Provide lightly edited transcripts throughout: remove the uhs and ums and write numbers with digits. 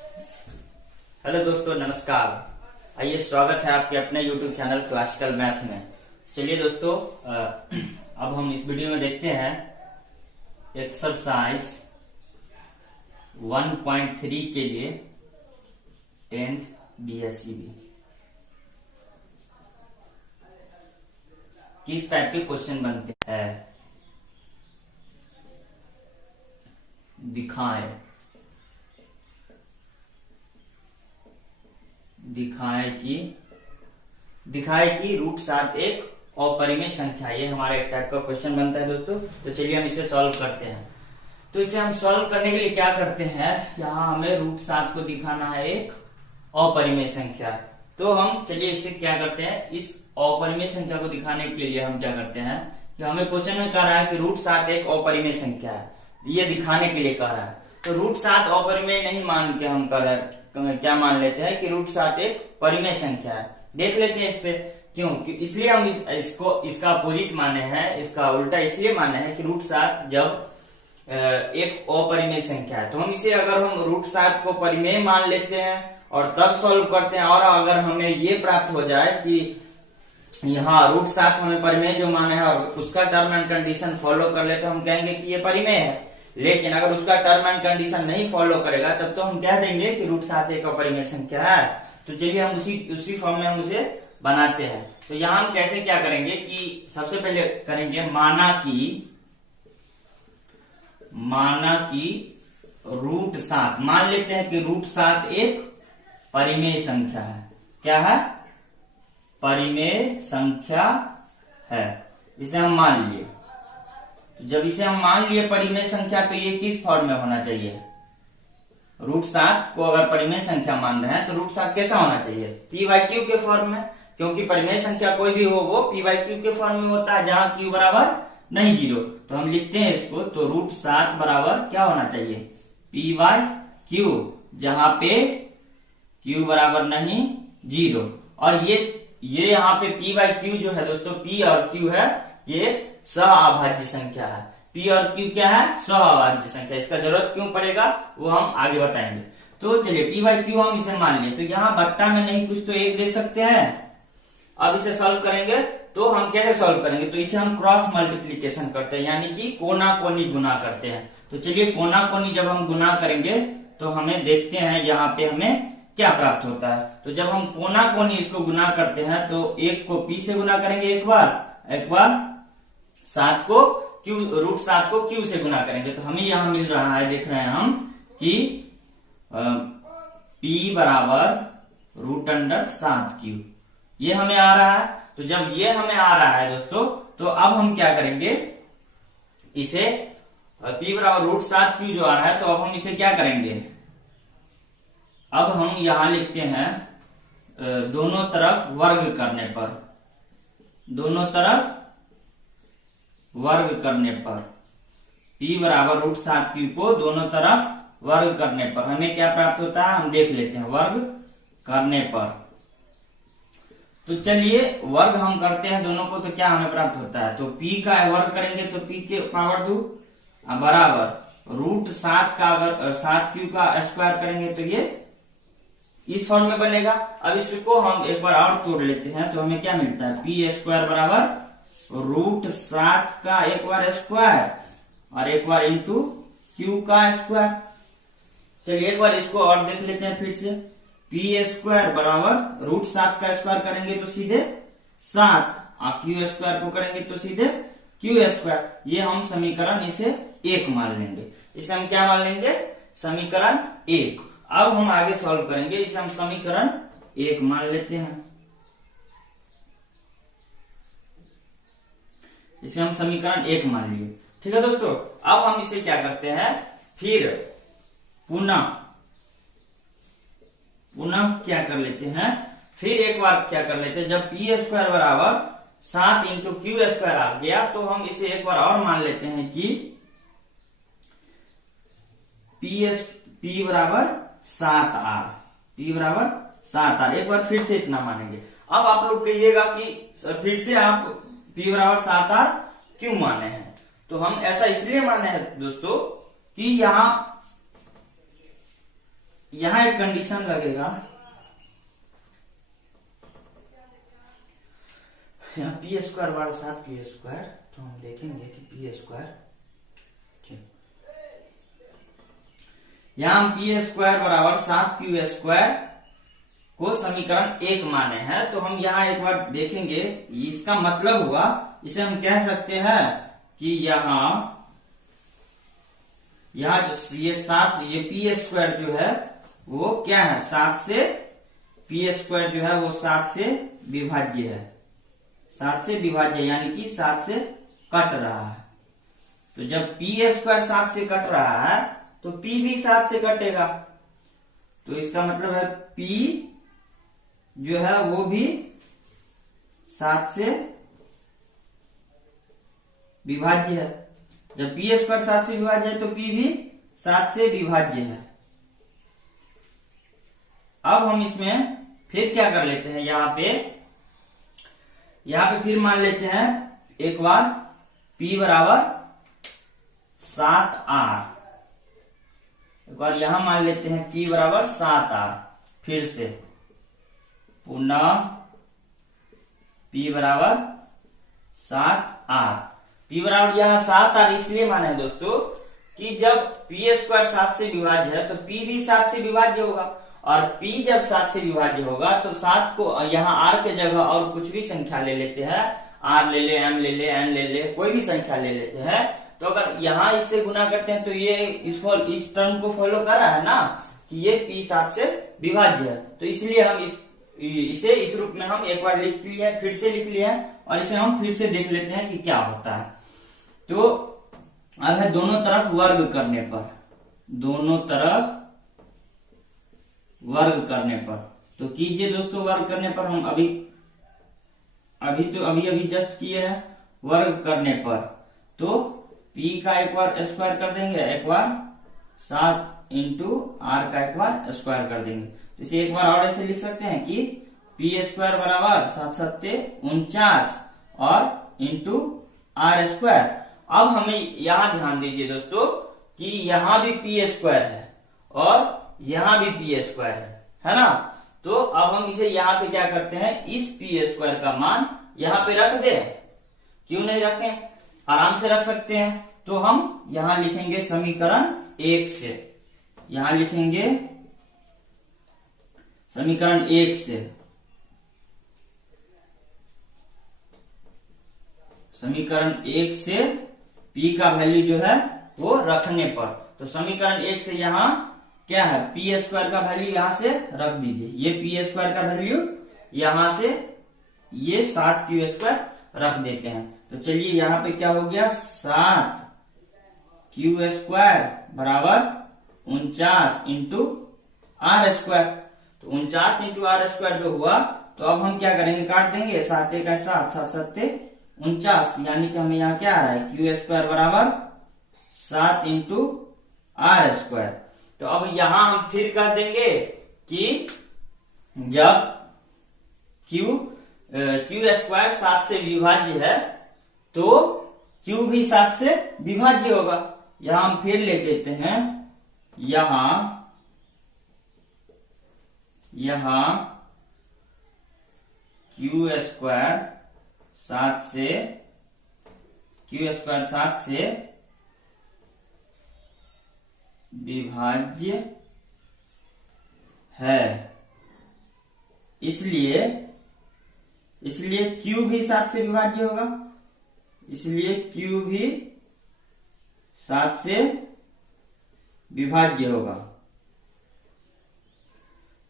Hello दोस्तों, नमस्कार। आइए, स्वागत है आपके अपने YouTube चैनल क्लासिकल मैथ में। चलिए दोस्तों, अब हम इस वीडियो में देखते हैं एक्सरसाइज 1.3 के लिए 10th BSEB किस टाइप के क्वेश्चन बनते हैं। दिखाए कि रूट 7 एक अपरिमेय संख्या, ये हमारा एक टाइप का क्वेश्चन बनता है दोस्तों। तो चलिए हम इसे सॉल्व करते हैं। तो इसे हम सॉल्व करने के लिए क्या करते हैं, यहाँ हमें रूट 7 को दिखाना है एक अपरिमेय संख्या। तो हम चलिए इसे क्या करते हैं, इस अपरिमेय संख्या को दिखाने के लिए हम क्या करते हैं कि हमें क्वेश्चन में कह रहा है कि रूट 7 एक अपरिमेय संख्या है, ये दिखाने के लिए कह रहा है। तो रूट 7 अपरिमेय नहीं मान के हम क्या मान लेते हैं कि रूट 7 एक परिमेय संख्या है। देख लेते हैं इस पे क्यों, इसलिए हम इसका अपोजिट माने हैं, इसका उल्टा इसलिए माने हैं कि रूट 7 जब एक अपरिमेय संख्या है तो हम इसे, अगर हम रूट 7 को परिमेय मान लेते हैं और तब सॉल्व करते हैं, और अगर हमें ये प्राप्त हो जाए कि यहाँ रूट 7 हमें परिमेय जो माने है और उसका टर्म एंड कंडीशन फॉलो कर ले तो हम कहेंगे कि ये परिमेय है। लेकिन अगर उसका टर्म एंड कंडीशन नहीं फॉलो करेगा तब तो हम कह देंगे कि रूट 7 एक अपरिमेय संख्या है। तो चलिए हम उसी फॉर्म में हम उसे बनाते हैं। तो यहाँ हम कैसे क्या करेंगे कि सबसे पहले करेंगे माना कि रूट 7, मान लेते हैं कि रूट 7 एक परिमेय संख्या है। क्या है? परिमेय संख्या है। इसे हम मान लिए। तो जब इसे हम मान लिए परिमेय संख्या, तो ये किस फॉर्म में होना चाहिए? रूट 7 को अगर परिमेय संख्या मान रहे हैं तो रूट 7 कैसा होना चाहिए? p/q के फॉर्म में, क्योंकि परिमेय संख्या कोई भी हो वो p/q के फॉर्म में होता है, जहां q बराबर नहीं 0। तो हम लिखते हैं इसको, तो रूट 7 बराबर क्या होना चाहिए? p/q, जहां पे q बराबर नहीं 0। और ये यहाँ पे p/q जो है दोस्तों, p और q है, ये सह-अभाज्य संख्या है। p और q क्या है? सह-अभाज्य संख्या। इसका जरूरत क्यों पड़ेगा वो हम आगे बताएंगे। तो चलिए p/q हम इसे मान लिए। तो यहाँ बट्टा में नहीं कुछ तो एक दे सकते हैं। अब इसे सॉल्व करेंगे तो हम कैसे सॉल्व करेंगे? तो इसे हम क्रॉस मल्टीप्लीकेशन करते हैं, यानी कि कोना कोनी गुना करते हैं। तो चलिए कोना कोनी जब हम गुना करेंगे तो हमें देखते हैं यहाँ पे हमें क्या प्राप्त होता है। तो जब हम कोना कोनी इसको गुना करते हैं तो एक को p से गुना करेंगे एक बार 7 को रूट 7 को q से गुना करेंगे। तो हमें यहाँ मिल रहा है, देख रहे हैं हम कि p बराबर रूट अंडर 7q, ये हमें आ रहा है। तो जब ये हमें आ रहा है दोस्तों, तो अब हम क्या करेंगे, इसे p बराबर रूट 7q जो आ रहा है, तो अब हम इसे क्या करेंगे, अब हम यहां लिखते हैं दोनों तरफ वर्ग करने पर p बराबर रूट 7q को दोनों तरफ वर्ग करने पर हमें क्या प्राप्त होता है, हम देख लेते हैं। वर्ग करने पर, तो चलिए वर्ग हम करते हैं दोनों को, तो क्या हमें प्राप्त होता है? तो p का वर्ग करेंगे तो p के पावर 2 बराबर रूट 7 का, अगर 7q का स्क्वायर करेंगे तो ये इस फॉर्म में बनेगा। अब इसको हम एक बार और तोड़ लेते हैं तो हमें क्या मिलता है, p स्क्वायर बराबर रूट 7 का एक बार स्क्वायर और एक बार इंटू q का स्क्वायर। चलिए एक बार इसको और देख लेते हैं फिर से। p स्क्वायर बराबर रूट 7 का स्क्वायर करेंगे तो सीधे 7, और q स्क्वायर को करेंगे तो सीधे q स्क्वायर। ये हम समीकरण इसे 1 मान लेंगे। इसे हम क्या मान लेंगे? समीकरण 1। अब हम आगे सॉल्व करेंगे। इसे हम समीकरण 1 मान लेते हैं। इसे हम समीकरण 1 मान लिए। ठीक है दोस्तों, अब हम इसे क्या करते हैं, फिर पुनः क्या कर लेते हैं, फिर एक बार क्या कर लेते हैं, जब p स्क्वायर बराबर 7 इंटू q स्क्वायर आ गया तो हम इसे एक बार और मान लेते हैं कि p बराबर 7r, p बराबर 7r। एक बार फिर से इतना मानेंगे। अब आप लोग कहिएगा कि फिर से आप p बराबर 7r क्यों माने हैं? तो हम ऐसा इसलिए माने हैं दोस्तों कि यहाँ यहां एक कंडीशन लगेगा, यहाँ पी स्क्वायर बराबर 7q², तो हम देखेंगे कि पी स्क्वायर, यहाँ हम पी स्क्वायर बराबर 7q² को समीकरण 1 माने हैं। तो हम यहाँ एक बार देखेंगे, इसका मतलब हुआ, इसे हम कह सकते हैं कि यहाँ जो ये पी स्क्वायर जो है वो क्या है, 7 से, पी स्क्वायर जो है वो 7 से विभाज्य है, 7 से विभाज्य, यानी कि 7 से कट रहा है। तो जब पी स्क्वायर 7 से कट रहा है तो पी भी 7 से कटेगा। तो इसका मतलब है पी जो है वो भी 7 से विभाज्य है। जब पी स्क्वायर 7 से विभाज्य है तो पी भी 7 से विभाज्य है। अब हम इसमें फिर क्या कर लेते हैं, यहाँ पे फिर मान लेते हैं एक बार P बराबर 7R, एक बार यहां मान लेते हैं P बराबर 7R, फिर से पुनः P बराबर 7R। P बराबर यहाँ 7R इसलिए माने हैं दोस्तों कि जब पी स्क्वायर 7 से विभाज्य है तो P भी 7 से विभाज्य होगा, और P जब 7 से विभाज्य होगा तो 7 को यहाँ R के जगह और कुछ भी संख्या ले लेते हैं, R ले ले, M ले ले, N ले ले, कोई भी संख्या ले लेते हैं। तो अगर यहाँ इससे गुना करते हैं तो ये इस टर्म को फॉलो कर रहा है ना कि ये P 7 से विभाज्य है। तो इसलिए हम इसे इस रूप में हम एक बार लिख लिए, फिर से लिख लिए हैं, और इसे हम फिर से देख लेते हैं कि क्या होता है। तो अब है दोनों तरफ वर्ग करने पर, दोनों तरफ वर्ग करने पर, तो कीजिए दोस्तों, वर्ग करने पर हम अभी जस्ट किए हैं। वर्ग करने पर तो P का एक बार स्क्वायर कर देंगे, एक बार 7 इंटू R का एक बार स्क्वायर कर देंगे। तो इसे एक बार और ऐसे लिख सकते हैं कि P स्क्वायर बराबर 7 7 49 और इंटू R स्क्वायर। अब हमें यहां ध्यान दीजिए दोस्तों कि यहां भी P स्क्वायर है और यहां भी P स्क्वायर है ना। तो अब हम इसे यहाँ पे क्या करते हैं, इस P स्क्वायर का मान यहाँ पे रख दे, क्यों नहीं रखें, आराम से रख सकते हैं। तो हम यहां लिखेंगे समीकरण 1 से, यहां लिखेंगे समीकरण 1 से, समीकरण 1 से P का वैल्यू जो है वो रखने पर, तो समीकरण 1 से यहाँ क्या है, पी स्क्वायर का वैल्यू यहां से रख दीजिए, ये पी स्क्वायर का वैल्यू यहां से ये 7q² रख देते हैं। तो चलिए यहाँ पे क्या हो गया, 7q² बराबर 49 इंटू R स्क्वायर। तो 49 इंटू R स्क्वायर जो हुआ, तो अब हम क्या करेंगे, काट देंगे, 7 1 7 7 7 49, यानी कि हमें यहाँ क्या आ रहा है, q² बराबर 7 इंटू R स्क्वायर। तो अब यहां हम फिर कह देंगे कि जब क्यू स्क्वायर 7 से विभाज्य है तो Q भी 7 से विभाज्य होगा। यहां हम फिर ले लेते हैं, यहां क्यू स्क्वायर 7 से विभाज्य है, इसलिए Q भी 7 से विभाज्य होगा, इसलिए Q भी 7 से विभाज्य होगा।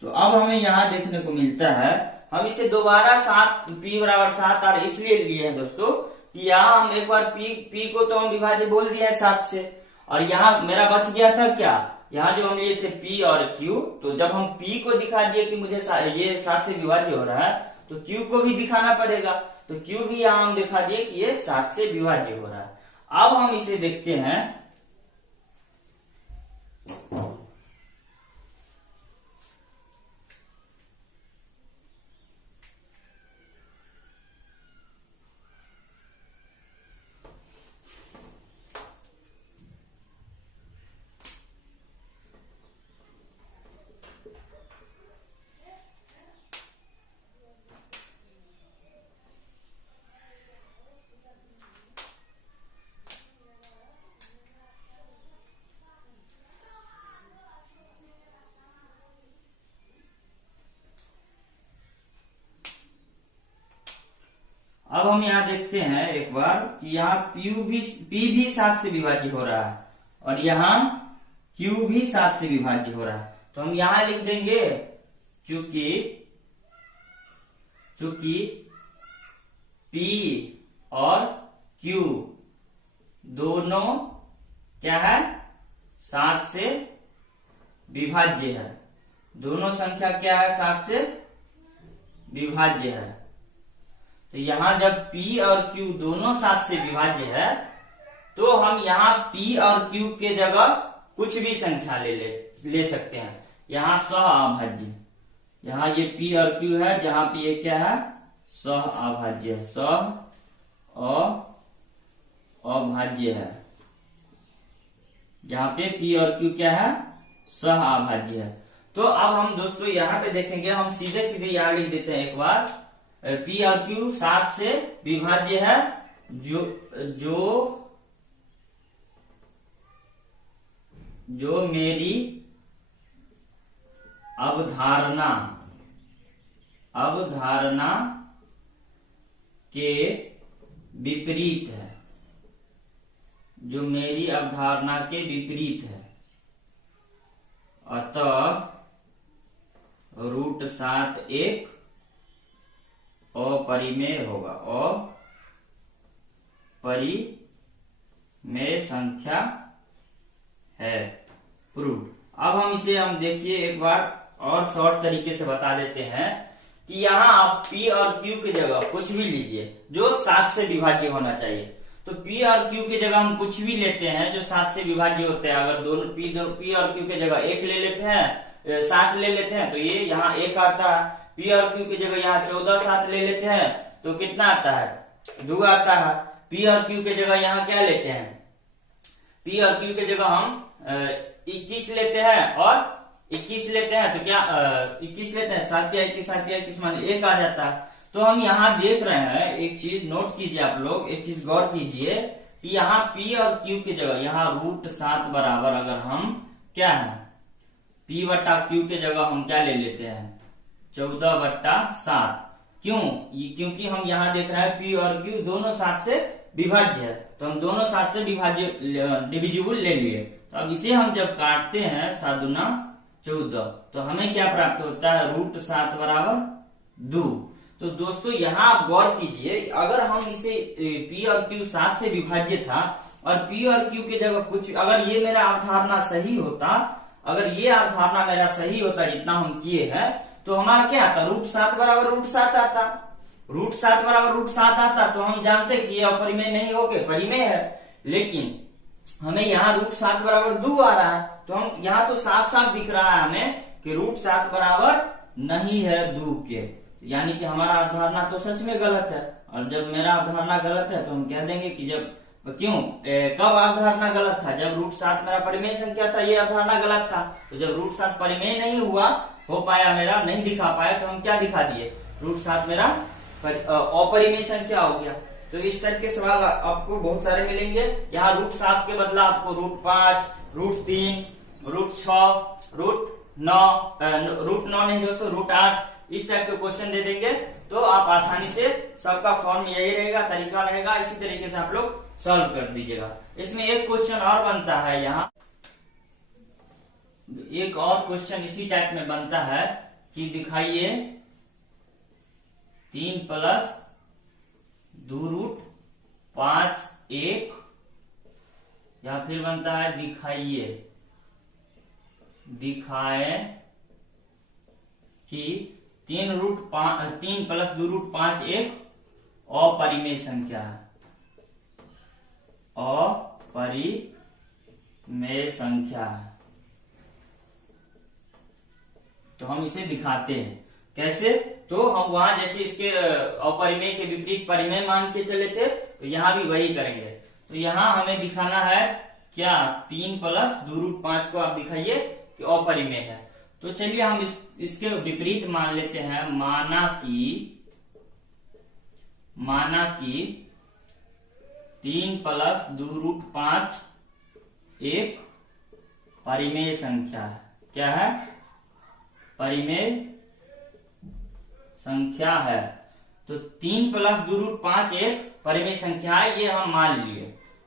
तो अब हमें यहां देखने को मिलता है, हम इसे दोबारा P बराबर 7R इसलिए लिए हैं दोस्तों कि यहाँ हम एक बार P को तो हम विभाज्य बोल दिया है 7 से, और यहाँ मेरा बच गया था क्या, यहाँ जो हम लिए थे P और Q, तो जब हम P को दिखा दिए कि मुझे ये 7 से विभाज्य हो रहा है, तो Q को भी दिखाना पड़ेगा। तो Q भी यहाँ हम दिखा दिए कि ये 7 से विभाज्य हो रहा है। अब हम इसे देखते हैं, अब हम यहाँ देखते हैं एक बार कि यहाँ P भी 7 से विभाज्य हो रहा है और यहाँ Q भी 7 से विभाज्य हो रहा है। तो हम यहाँ लिख देंगे चूंकि P और Q दोनों क्या है, 7 से विभाज्य है। दोनों संख्या क्या है, 7 से विभाज्य है। तो यहां जब P और Q दोनों 7 से विभाज्य है तो हम यहाँ P और Q के जगह कुछ भी संख्या ले सकते हैं। यहाँ सह अभाज्य, यहाँ ये P और Q है, जहां पे ये क्या है, सह अभाज्य है, सह अभाज्य है। जहां पे P और Q क्या है, सह अभाज्य है। तो अब हम दोस्तों यहाँ पे देखेंगे, हम सीधे सीधे यहाँ लिख देते हैं एक बार, P और Q 7 से विभाज्य है, जो मेरी अवधारणा के विपरीत है, जो मेरी अवधारणा के विपरीत है। अतः √7 एक अपरिमेय होगा, अपरिमेय संख्या है। प्रूव। अब हम देखिए एक बार और शॉर्ट तरीके से बता देते हैं कि यहाँ आप P और Q की जगह कुछ भी लीजिए जो 7 से विभाज्य होना चाहिए। तो P और Q की जगह हम कुछ भी लेते हैं जो 7 से विभाज्य होते हैं। अगर दोनों P और Q की जगह 1 ले लेते हैं, 7 ले लेते हैं, तो ये यहाँ 1 आता है। P और Q की जगह यहाँ 14 7 ले लेते हैं तो कितना आता है, 2 आता है। P और Q की जगह यहाँ क्या लेते हैं, P और Q की जगह हम 21 लेते हैं और 21 लेते हैं, तो क्या 21 लेते हैं, 7 या 21 मान 1 आ जाता है। तो हम यहाँ देख रहे हैं, एक चीज नोट कीजिए आप लोग, एक चीज गौर कीजिए कि यहाँ P और Q की जगह यहाँ √7 बराबर अगर हम क्या है, P बटा Q की जगह हम क्या ले लेते हैं, 14/7। क्यों? क्योंकि हम यहाँ देख रहे हैं P और Q दोनों 7 से विभाज्य है, तो हम दोनों 7 से विभाज्य डिविजिबल ले लिए। तो अब इसे हम जब काटते हैं 7 दूना 14, तो हमें क्या प्राप्त होता है, √7 बराबर 2। तो दोस्तों यहाँ आप गौर कीजिए, अगर हम इसे P और Q 7 से विभाज्य था और P और Q की जगह कुछ, अगर ये मेरा अवधारणा सही होता, अगर ये अवधारणा मेरा सही होता जितना हम किए हैं, तो हमारा क्या आता, √7 बराबर √7 आता, √7 बराबर √7 आता। तो हम जानते कि ये अपरिमेय नहीं होके परिमेय है, लेकिन हमें यहाँ √7 बराबर 2 आ रहा है। तो हम यहाँ तो साफ साफ दिख रहा है हमें कि √7 बराबर नहीं है 2 के, यानी कि हमारा अवधारणा तो सच में गलत है। और जब मेरा अवधारणा गलत है तो हम कह देंगे कि जब कब अवधारणा गलत था, जब √7 मेरा परिमेय संख्या था, ये अवधारणा गलत था। तो जब √7 परिमेय नहीं हो पाया मेरा, नहीं दिखा पाया, तो हम क्या दिखा दिए, √7 मेरा अपरिमेय संख्या हो गया। तो इस तरह के सवाल आपको बहुत सारे मिलेंगे। यहाँ √7 के बदला आपको √5, √3, √6, √9 नहीं दोस्तों, √8 इस टाइप के क्वेश्चन दे देंगे। तो आप आसानी से, सबका फॉर्म यही रहेगा, तरीका रहेगा, इसी तरीके से आप लोग सॉल्व कर दीजिएगा। इसमें एक क्वेश्चन और बनता है, यहाँ एक और क्वेश्चन इसी टाइप में बनता है कि दिखाइए 3 + 2√5 1, या फिर बनता है दिखाए कि 3 + 2√5 एक अपरिमेय संख्या है, अपरिमेय संख्या है। तो हम इसे दिखाते हैं कैसे, तो हम वहां जैसे इसके अपरिमेय के विपरीत परिमेय मान के चले थे, तो यहाँ भी वही करेंगे। तो यहाँ हमें दिखाना है क्या, 3 + 2√5 को आप दिखाइए कि अपरिमेय है। तो चलिए हम इसके विपरीत मान लेते हैं, माना कि 3 + 2√5 एक परिमेय संख्या है। क्या है, परिमेय संख्या है। तो 3 + 2 रूट 5 एक परिमेय संख्या है, ये हम मान लिए।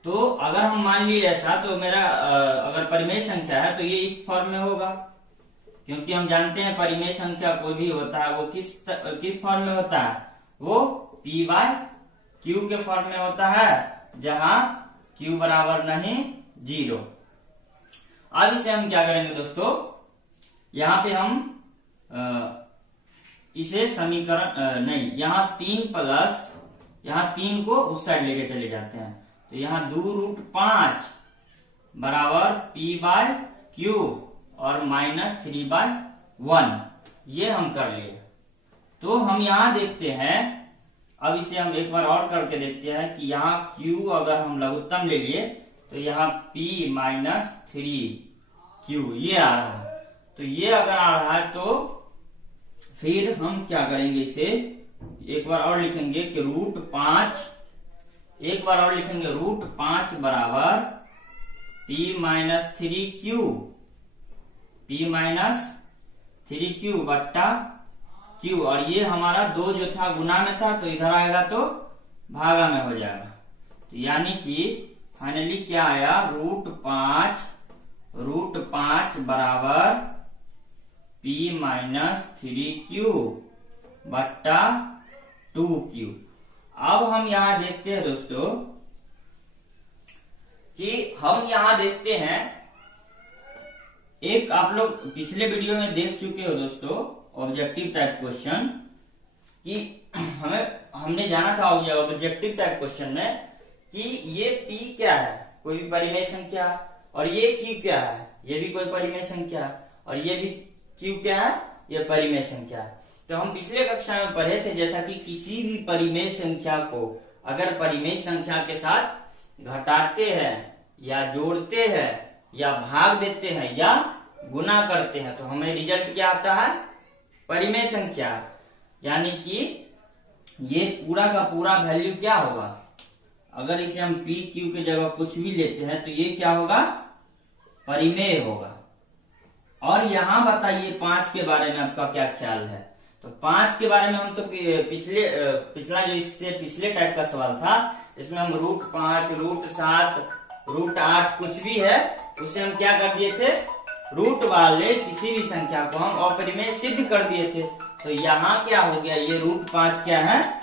तो अगर हम मान लिए ऐसा, तो मेरा अगर परिमेय संख्या है तो ये इस फॉर्म में होगा, क्योंकि हम जानते हैं परिमेय संख्या कोई भी होता है वो किस फॉर्म में होता है, वो p/q के फॉर्म में होता है, जहां q बराबर नहीं 0। अब इसे हम क्या करेंगे दोस्तों, यहाँ पे हम इसे समीकरण नहीं, यहाँ 3 को उस साइड लेके चले जाते हैं, तो यहाँ 2 रूट 5 बराबर p/q और -3/1, ये हम कर लिए। तो हम यहाँ देखते हैं, अब इसे हम एक बार और करके देखते हैं कि यहाँ q अगर हम लघुत्तम ले लिए तो यहाँ p - 3q ये आ रहा है। तो ये अगर आ रहा है तो फिर हम क्या करेंगे, इसे एक बार और लिखेंगे कि रूट 5, एक बार और लिखेंगे रूट 5 बराबर p - 3q बट्टा q, और ये हमारा 2 जो था गुना में था, तो इधर आएगा तो भागा में हो जाएगा। तो यानी कि फाइनली क्या आया, रूट 5 बराबर p - 3q बट्टा 2q। अब हम यहां देखते हैं दोस्तों कि हम यहां देखते हैं, एक आप लोग पिछले वीडियो में देख चुके हो दोस्तों ऑब्जेक्टिव टाइप क्वेश्चन, कि हमने जाना था ऑब्जेक्टिव टाइप क्वेश्चन में कि ये p क्या है, कोई भी परिमेय संख्या, और ये q क्या है, ये भी कोई परिमेय संख्या, और ये भी q क्या है, ये परिमेय संख्या है। तो हम पिछले कक्षा में पढ़े थे जैसा कि किसी भी परिमेय संख्या को अगर परिमेय संख्या के साथ घटाते हैं या जोड़ते हैं या भाग देते हैं या गुना करते हैं, तो हमें रिजल्ट क्या आता है, परिमेय संख्या। यानी कि ये पूरा का पूरा वैल्यू क्या होगा, अगर इसे हम p q की जगह कुछ भी लेते हैं तो ये क्या होगा, परिमेय होगा। और यहाँ बताइए 5 के बारे में आपका क्या ख्याल है। तो 5 के बारे में हम तो पिछला जो इससे पिछले टाइप का सवाल था, इसमें हम रूट 5, रूट 7, रूट 8 कुछ भी है उसे हम क्या कर दिए थे, रूट वाले किसी भी संख्या को हम अपरिमेय सिद्ध कर दिए थे। तो यहाँ क्या हो गया, ये रूट 5 क्या है,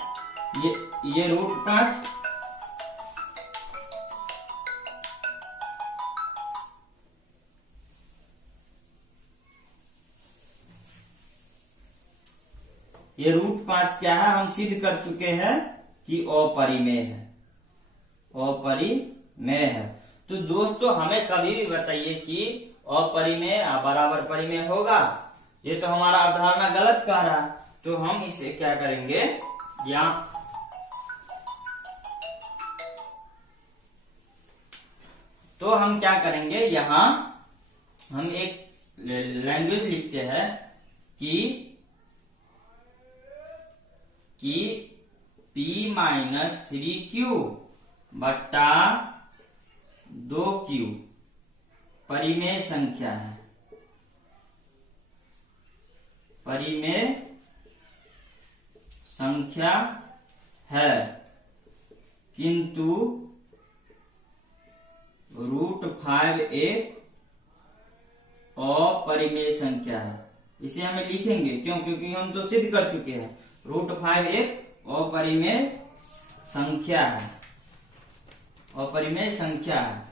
ये रूट 5 ये रूट 5 क्या है, हम सिद्ध कर चुके हैं कि अपरिमेय है, अपरिमेय है। तो दोस्तों हमें कभी भी बताइए कि अपरिमेय बराबर परिमेय होगा, ये तो हमारा अवधारणा गलत कह रहा है। तो हम इसे क्या करेंगे, यहाँ तो हम क्या करेंगे, यहाँ हम एक लैंग्वेज लिखते हैं कि p - 3q बट्टा 2q परिमेय संख्या है, परिमेय संख्या है, किंतु रूट 5 एक अपरिमेय संख्या है। इसे हमें लिखेंगे क्यों, क्योंकि हम तो सिद्ध कर चुके हैं रूट 5 एक अपरिमेय संख्या है, अपरिमेय संख्या है।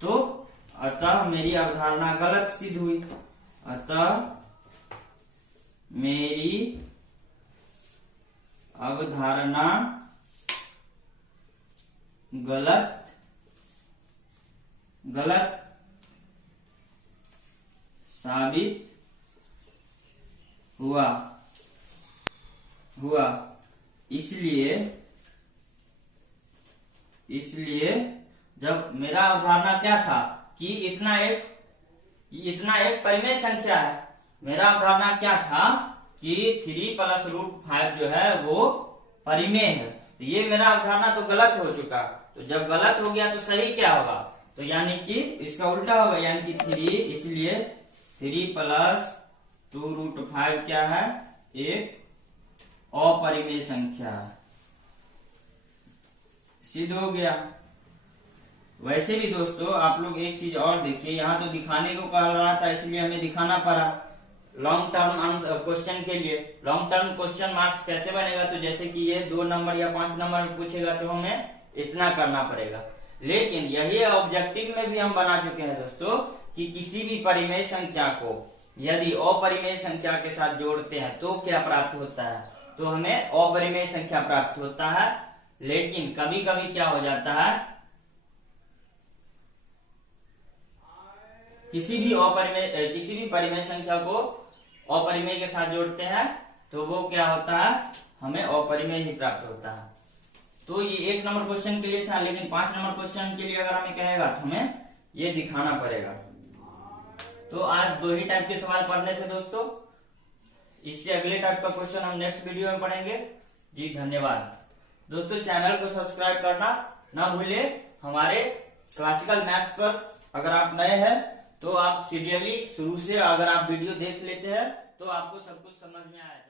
तो अतः मेरी अवधारणा गलत सिद्ध हुई, अतः मेरी अवधारणा गलत साबित हुआ। इसलिए जब मेरा अवधारणा क्या था कि इतना एक परिमेय संख्या है, मेरा अवधारणा क्या था कि 3 + √5 जो है वो परिमेय है, तो ये मेरा अवधारणा तो गलत हो चुका। तो जब गलत हो गया तो सही क्या होगा, तो यानी कि इसका उल्टा होगा, यानी कि 3, इसलिए 3 + 2√5 क्या है, एक अपरिमेय संख्या। सिद्ध हो गया। वैसे भी दोस्तों आप लोग एक चीज और देखिए, यहाँ तो दिखाने को कह रहा था इसलिए हमें दिखाना पड़ा। लॉन्ग टर्म क्वेश्चन के लिए लॉन्ग टर्म क्वेश्चन मार्क्स कैसे बनेगा, तो जैसे कि ये 2 नंबर या 5 नंबर में पूछेगा तो हमें इतना करना पड़ेगा। लेकिन यही ऑब्जेक्टिव में भी हम बना चुके हैं दोस्तों कि किसी भी परिमेय संख्या को यदि अपरिमेय संख्या के साथ जोड़ते हैं तो क्या प्राप्त होता है, तो हमें अपरिमेय संख्या प्राप्त होता है। लेकिन कभी कभी क्या हो जाता है, किसी भी परिमेय संख्या को अपरिमेय के साथ जोड़ते हैं तो वो क्या होता है, हमें अपरिमेय ही प्राप्त होता है। तो ये 1 नंबर क्वेश्चन के लिए था, लेकिन 5 नंबर क्वेश्चन के लिए अगर हमें कहेगा तो हमें ये दिखाना पड़ेगा। तो आज 2 ही टाइप के सवाल पढ़ने थे दोस्तों। इससे अगले टाइप का क्वेश्चन हम नेक्स्ट वीडियो में पढ़ेंगे। जी धन्यवाद दोस्तों। चैनल को सब्सक्राइब करना ना भूले। हमारे क्लासिकल मैथ्स पर अगर आप नए हैं तो आप सीरियली शुरू से अगर आप वीडियो देख लेते हैं तो आपको सब कुछ समझ में आएगा।